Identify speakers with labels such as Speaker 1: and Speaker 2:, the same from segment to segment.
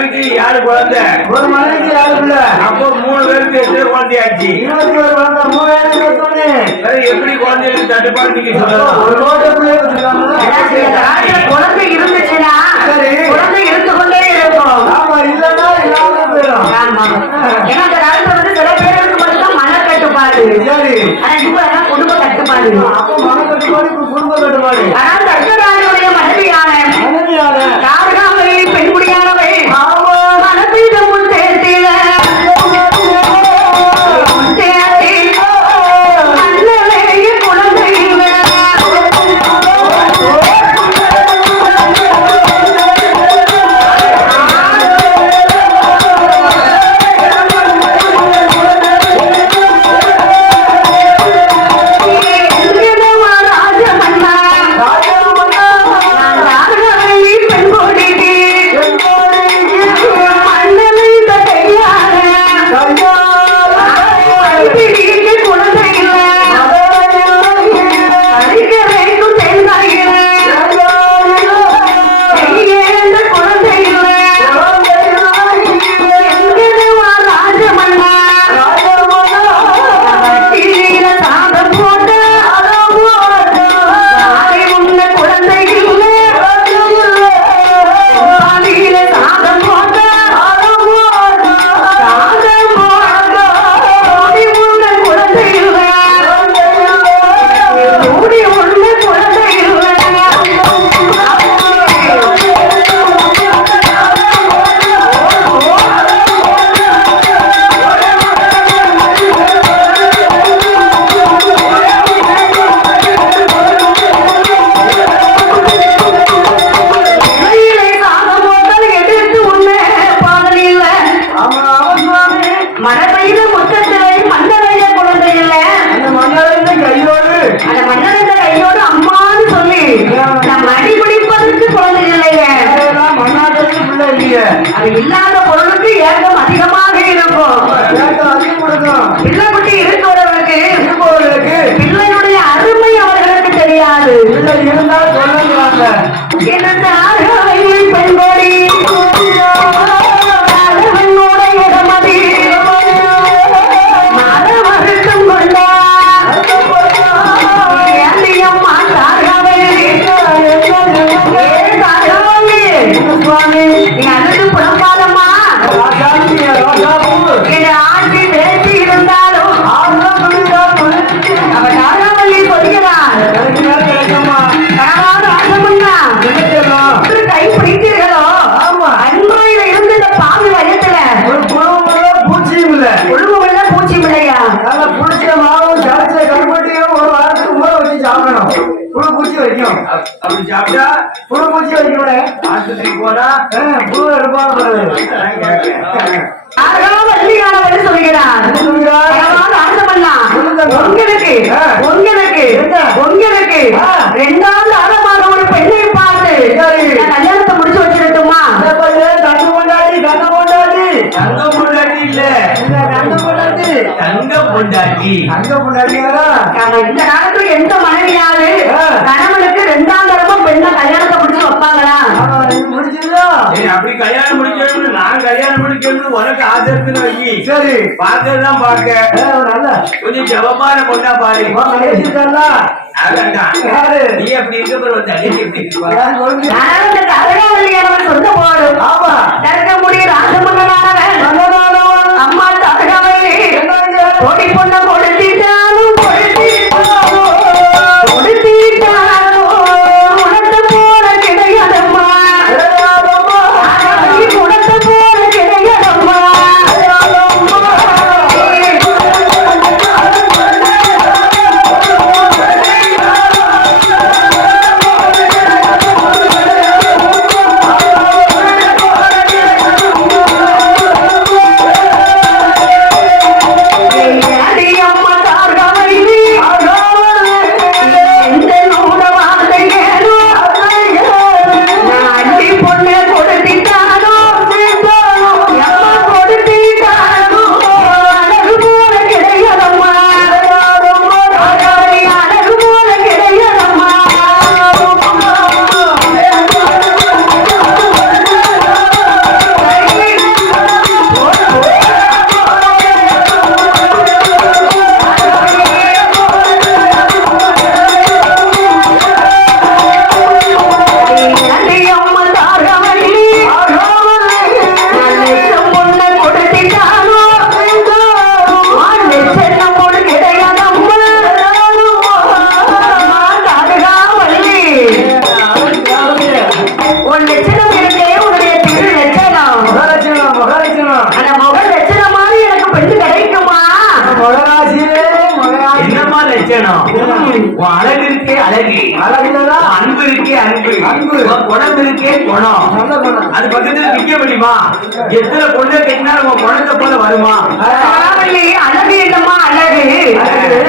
Speaker 1: மனைவிக்கு ஏழு குழந்தை?
Speaker 2: ஒரு மனைவிக்கு யாரு இல்ல
Speaker 1: அப்போ மூணு பேருக்கு எத்தனை குழந்தையாச்சு?
Speaker 2: இருபத்தி ஒரு குழந்தை மூவாயிரம் இருபத்தொன்னு
Speaker 1: வேற எப்படி குழந்தைகளுக்கு தட்டுப்பாடு நீங்க சொல்லலாம்?
Speaker 2: ஒரு கோட்டை பிள்ளை வச்சிருக்காங்க.
Speaker 3: குழந்தை இருந்துச்சுன்னா
Speaker 2: சரி.
Speaker 3: குழந்தை இருந்து கொண்டே இருக்கும்.
Speaker 2: ஆமா இல்லன்னா இல்லாம போயிடும்.
Speaker 3: ஏன்னா அந்த காலத்துல வந்து சில பேருக்கு மட்டும்தான் மன கட்டுப்பாடு
Speaker 2: சரி.
Speaker 3: ஆனா இப்ப குடும்ப கட்டுப்பாடு.
Speaker 2: அப்ப மன கட்டுப்பாடு குடும்ப கட்டுப்பாடு.
Speaker 3: ஆனா கிடையாது. தெரியாது
Speaker 2: பிள்ளை இருந்தால் சொல்லுங்கிறாங்க
Speaker 1: சாப்பிட்டா
Speaker 2: புழு பூச்சி வைக்கணும்
Speaker 1: ஆஸ்பத்திரிக்கு போனா?
Speaker 2: புழு
Speaker 3: ராஜமன்னா உங்களுக்கு உங்களுக்கு உங்களுக்கு ரெண்டாவது ஆழமாக ஒரு பெண்ணை பார்த்து. நான் கல்யாணத்தை முடிச்சு வச்சிருட்டுமா
Speaker 2: கண்ணு கொண்டாடி கண்ணு கொண்டாடி
Speaker 1: தங்க பொண்டாட்டி இல்ல. பொண்டாட்டி
Speaker 2: தங்க கொண்டாடியாரா?
Speaker 3: ஆனா இந்த காலத்துல எந்த மனைவியாவது கணவனுக்கு ரெண்டாம் தடவை பெண்ணை கல்யாணத்தை முடிச்சு வைப்பாங்களா?
Speaker 2: முடிச்சதா?
Speaker 1: அப்படி கல்யாணம் முடிக்கணும்னு நான் கல்யாணம் முடிக்கணும்னு உனக்கு ஆசை இருக்குன்னு வை
Speaker 2: சரி.
Speaker 1: பார்க்கறதுதான் பார்க்க. கொஞ்சம் ஜபமான பொண்ணா பாரு. நீ அப்படி இருக்க பிறகு அடிச்சு எப்படி
Speaker 3: சொந்த போடும்
Speaker 2: ஆமா.
Speaker 3: ராஜமன்னனானவன்
Speaker 2: மன்னனானவன்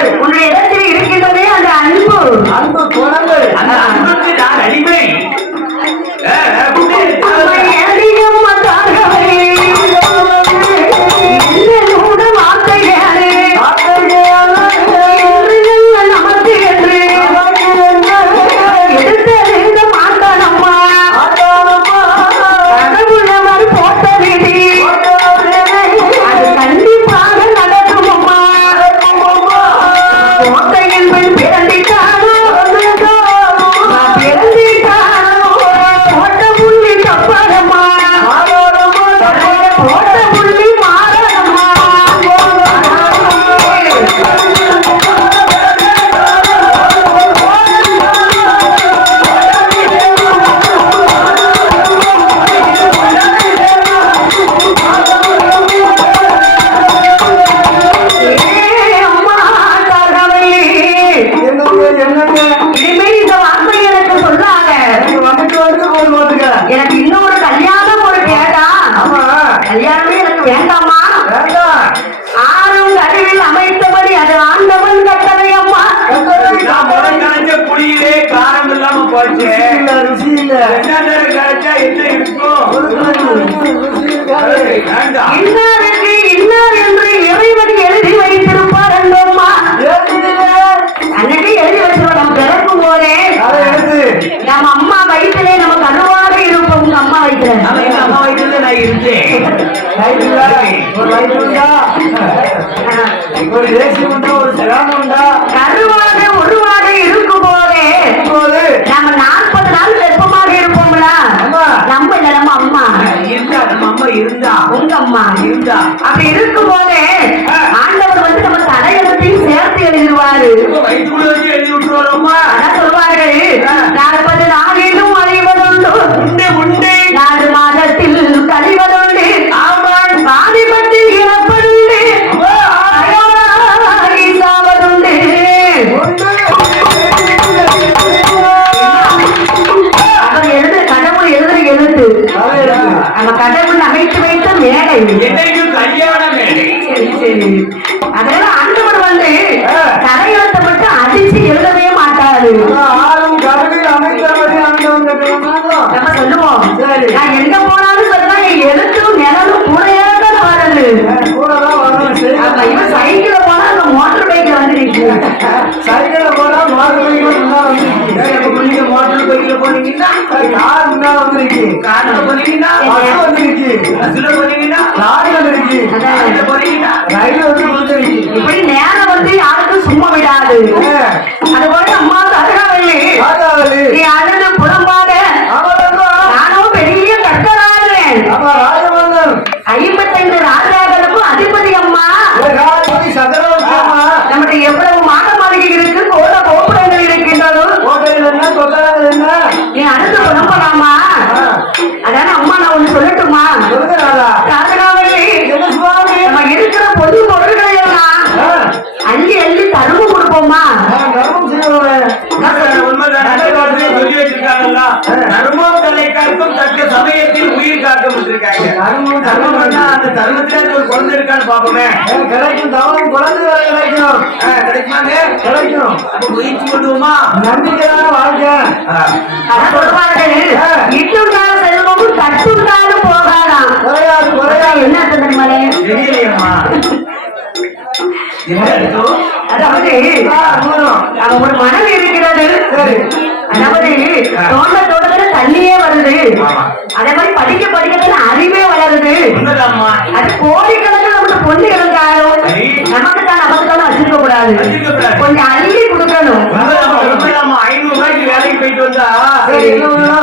Speaker 3: culero.
Speaker 1: 时间没有，就元。
Speaker 2: லைட் இல்ல ஒரு ஏசி உண்டா ஒரு சிராமம் உண்டா இருக்கு
Speaker 1: காரணம் போறீங்கன்னா
Speaker 2: பஸ் வந்திருக்கு
Speaker 1: பஸ்ல போறீங்கன்னா
Speaker 2: லாரி வந்திருக்கு
Speaker 1: போறீங்கன்னா
Speaker 2: ரயில் வந்து வந்திருக்கு
Speaker 3: இப்படி நேரம் வந்து யாருக்கும் சும்மா விடாது.
Speaker 1: தர்மங்களை கற்கும் தக்க சமயத்தில் உயிர் காக்க வந்திருக்காங்க அந்த தர்மத்திலே ஒரு குழந்தை இருக்கான்னு பாப்போமே
Speaker 2: கிடைக்கும்? தவம் குழந்தை கிடைக்கும் கிடைக்கும்
Speaker 1: முயற்சி பண்ணுவோமா
Speaker 2: நம்பிக்கையான வாழ்க்கை.
Speaker 3: இட்டுண்டான செல்வமும் தட்டுண்டாலும் போகாதாம்.
Speaker 2: குறையாது குறையாது.
Speaker 3: என்ன தெரியுமாலே
Speaker 1: தெரியலையம்மா.
Speaker 3: அதாவது ஒரு மனம் இருக்கிறது அதாவது தோண்ட தோட்டத்துல தண்ணியே வருது. மாதிரி படிக்க படிக்கிறதுல அறிவே வளருது. அது கோடிக்கணக்கில் நமக்கு பொண்ணு இருந்தாலும் நமக்கு தான் நமக்கு கூடாது. கொஞ்சம்
Speaker 1: இல்லடா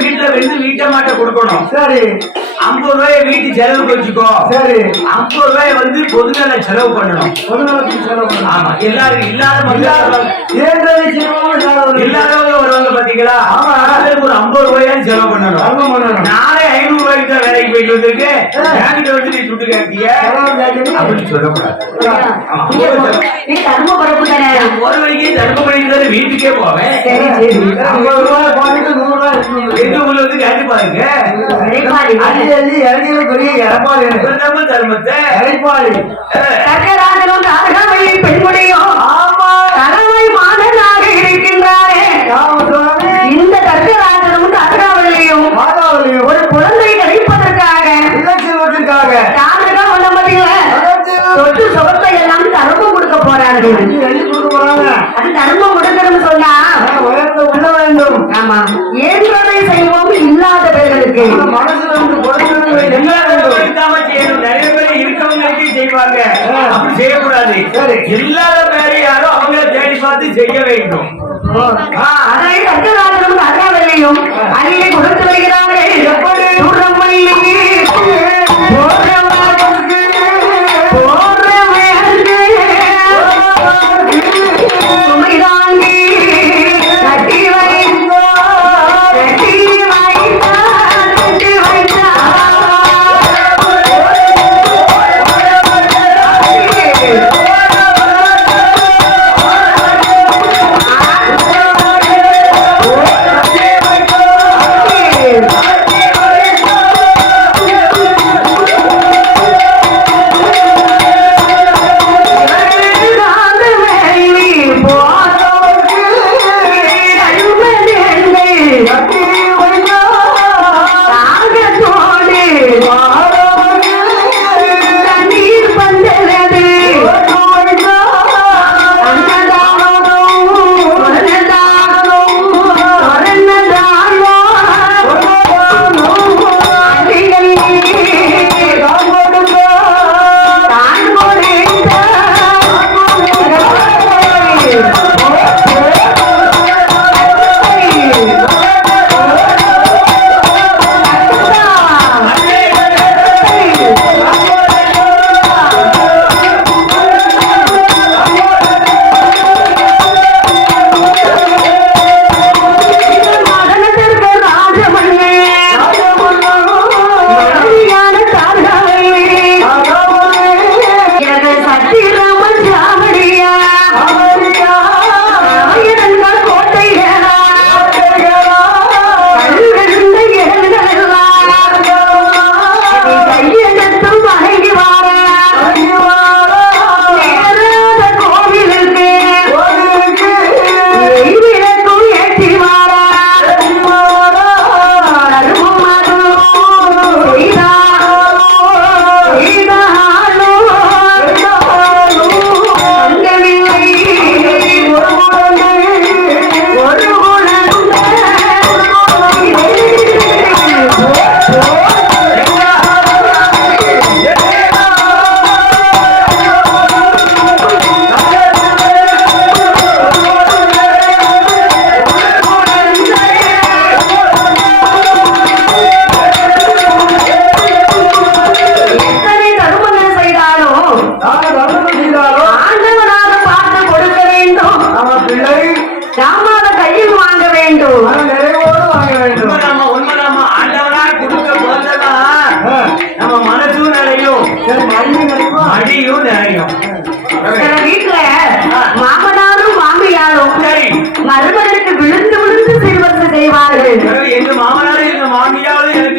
Speaker 1: வீட்டுல வெந்து வீட்டை மாட்ட கொடுக்கணும்.
Speaker 2: சரி.
Speaker 1: ஐம்பது ரூபாய வீட்டு செலவுக்கு வச்சுக்கோ.
Speaker 2: சரி.
Speaker 1: ஐம்பது ரூபாய வந்து பொதுநல செலவு பண்ணணும்.
Speaker 2: பொதுநலத்துக்கு செலவு பண்ணணும்.
Speaker 1: ஆமா எல்லாரும் இல்லாத இல்லாதவங்க. வருவாங்க பாத்தீங்களா? அவங்களுக்கு ஒரு ஐம்பது ரூபாயாவது செலவு பண்ணணும்.
Speaker 2: பண்ணணும்.
Speaker 3: அப்பாவுக்கு
Speaker 1: ஒரு வரைக்கும் தடுப்பு பண்ணிட்டு வீட்டுக்கே போவேன்.
Speaker 2: ஐம்பது ரூபாய் போட்டுட்டு நூறு ரூபாய்
Speaker 1: எங்க உள்ள வந்து கேட்டு பாருங்க.
Speaker 2: பெரிய எடப்பாடி
Speaker 1: தர்மத்தை?
Speaker 2: எடப்பாடி
Speaker 3: இந்த தர்கராஜனும் அருகாவல்லையும் ஒரு குழந்தை இல்லாதவர்களுக்கு
Speaker 2: மனசுல கொடுக்கணும் என்ன
Speaker 1: எல்லாரும் செய்யணும். நிறைய பேர் இருக்கவங்களுக்கே செய்வாங்க. அப்படி செய்யக்கூடாது.
Speaker 2: சரி.
Speaker 1: இல்லாத பேரை யாரோ அவங்கள தேடி பார்த்து செய்ய வேண்டும்.
Speaker 3: அதை தர்க்கராஜனும் அருகாவல்லையும் அங்கே கொடுத்து வருகிறார்கள். எப்படி?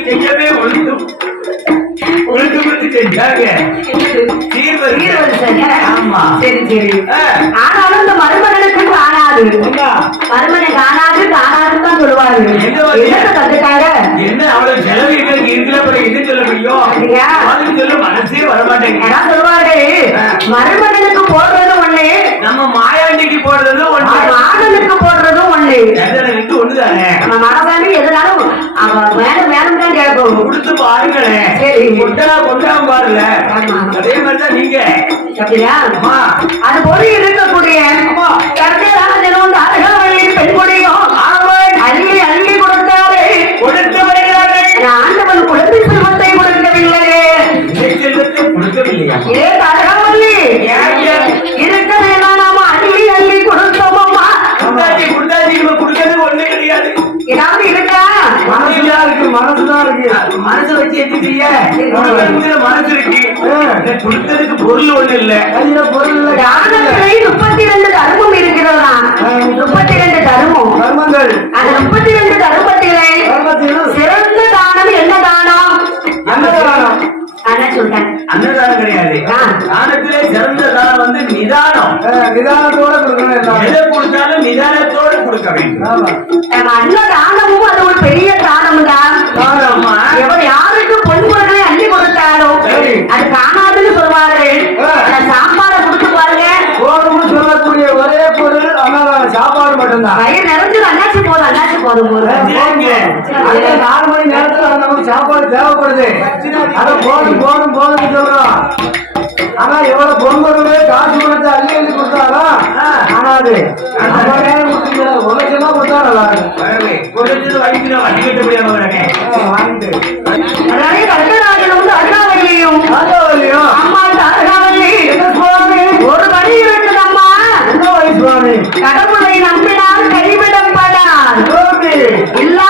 Speaker 1: செய்யவே ஒழுங்கும். ஒழுங்கு கொடுத்து செஞ்சாங்க. ஆமா.
Speaker 3: சரி சரி. ஆனாலும் இந்த மருமகனுக்கு மருமனை காணாது காணாதுன்னு தான் சொல்லுவாரு.
Speaker 1: எங்க வந்து?
Speaker 3: என்ன
Speaker 1: அவ்வளவு செலவு எங்களுக்கு பிறகு என்ன சொல்ல முடியும்? அதுக்கு சொல்ல மனசே வர மாட்டேங்குது
Speaker 3: ஏன்னா சொல்லுவாரு மருமகனுக்கு போடுறது ஒண்ணு.
Speaker 1: நம்ம மாயாண்டிக்கு போடுறது ஒண்ணு.
Speaker 3: ஆடலுக்கு போடுறதும் ஒண்ணு.
Speaker 1: ரெண்டு ஒண்ணுதானே?
Speaker 3: நம்ம மனசாமி எதுனாலும் அவன் மேலும் மேலும் தான் கேட்கும்
Speaker 1: கொடுத்து பாருங்களேன்
Speaker 3: சரி.
Speaker 1: கொண்டா கொண்டாம
Speaker 3: ஆமா.
Speaker 1: அதே மாதிரிதான் நீங்க.
Speaker 3: அப்படியா? அது போல இருக்கக்கூடிய ஏ
Speaker 1: ஏன்?
Speaker 3: இருக்க வேணாம் நாம அள்ளி அள்ளி கொடுத்தோமா?
Speaker 1: கொடுத்தாச்சு கொடுத்தாச்சு இவங்க கொடுக்கறது ஒண்ணு கிடையாது.
Speaker 3: ஏதாவது இருக்கா?
Speaker 2: மனசுதான் இருக்கு மனசுதான் இருக்கு.
Speaker 1: மனசு வச்சு எடுத்துட்டீங்க மனசு இருக்கு. கொடுத்ததுக்கு பொருள் ஒண்ணு இல்ல.
Speaker 2: பொருள் இல்ல
Speaker 3: முப்பத்தி ரெண்டு தர்மம் இருக்கிறதா
Speaker 2: அன்னதானம்
Speaker 1: கிடையாது. தானத்திலே சிறந்த தானம் வந்து நிதானம்.
Speaker 2: நிதானத்தோட கொடுக்கணும்.
Speaker 1: எதை கொடுத்தாலும் நிதானத்தோடு கொடுக்க வேண்டும்.
Speaker 3: நம்ம அன்ன தானமும் அது ஒரு பெரிய தானம் தான். எவர் யாருக்கு பொன் பொருட்களை அள்ளி கொடுத்தாலும். அது காணாதுன்னு சொல்வார்கள் சாப்பாடை கொடுத்து பாருங்க.
Speaker 2: போதும்னு சொல்லக்கூடிய ஒரே பொருள் அன்னதானம் சாப்பாடு மட்டும்தான்.
Speaker 3: வயிறு நிறைஞ்சது அண்ணாச்சி போதும் அண்ணாச்சி போதும்
Speaker 2: நாலு மணி நேரத்துல சாப்பாடு தேவைப்படுது. அதை போதும் போதும் போதும் சொல்றோம் ஆனா எவ்வளவு பொங்கலுமே காசு கொடுத்து அள்ளி அள்ளி கொடுத்தாலும் ஆனா அது உழைச்செல்லாம் கொடுத்தா நல்லா உழைச்சது வாங்கிட்டு வண்டி கட்ட முடியாம வாங்கிட்டு.
Speaker 1: அருணாவல்லியும் அருணாவல்லியும் அம்மா அருணாவல்லி ஒரு மணி இருக்குது அம்மா என்ன
Speaker 2: கடவுளை நம்பினால் கைவிடப்படார் இல்லா